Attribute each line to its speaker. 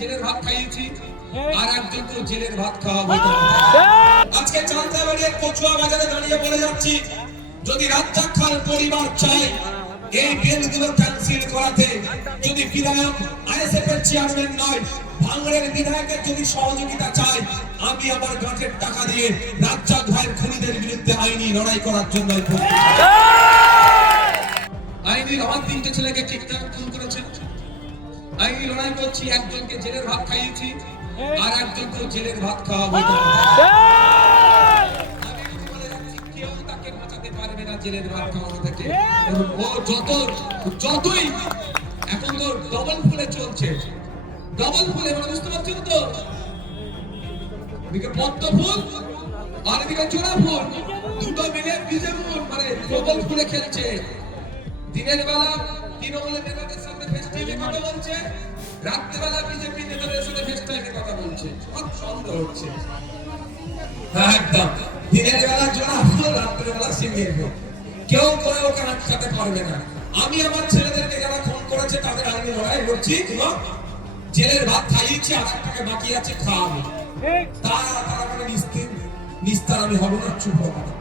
Speaker 1: জেলের ভাত খাইয়েছি আর একজনকে জেলের ভাত খাওয়াবো না। আজকে চান্দাবাড়ির কচুয়া বাজারে দাঁড়িয়ে বলে যাচ্ছি যদি রাজ্জাক খান পরিবার চায় এই বিলগুলো ক্যান্সেল করাতে যদি বিধায়ক আইএসএফ এর চেয়ারম্যান নয় ভাঙড়ের বিধায়কের যদি সহযোগিতা চায় আমি আমার গাঁটের টাকা দিয়ে রাজ্জাক ভাইয়ের খুনিদের বিরুদ্ধে আইনি লড়াই করার জন্য আছি। আইনি আমার তিনটে ছেলেকে ঠিকঠাক খুন করেছে আইনি লড়াই করছি একজনকে জেলের ভাত খাইয়েছি আর একজনকে জেলের ভাত খাওয়াবো। না। আমি বলে যাচ্ছি, কেউ তাকে বাঁচাতে পারবে না জেলের ভাত খাওয়ানো থেকে। ও যত যতই এখন তো ডবল ফুলে চলছে। ডবল ফুলে মানে বুঝতে পারছেন তো? এদিকে পদ্ম ফুল আর এদিকে চোরা ফুল। দুটো মিলে বিজে ফুল মানে ডবল ফুলে খেলছে। দিনের বেলা তৃণমূলের নেতাদের সাথে ফেস টাইমে কথা বলছে রাত্রেবেলা বিজেপি নেতাদের সাথে ফেস টাইমে কথা বলছে। সব সন্দেহ হচ্ছে। হ্যাঁ একদম। দিনের বেলা জোড়া ফুল ফুল কেউ করে ওকে আটকাতে পারবে না। আমি আমার ছেলেদেরকে যারা ফোন করেছে তাদের আইনি লড়াই করছি এবং জেলের ভাত খাইয়েছি আর বাকি আছে খাওয়াবো। তারা তারা মানে নিস্তির নিস্তার আমি হব না চুপ হব না।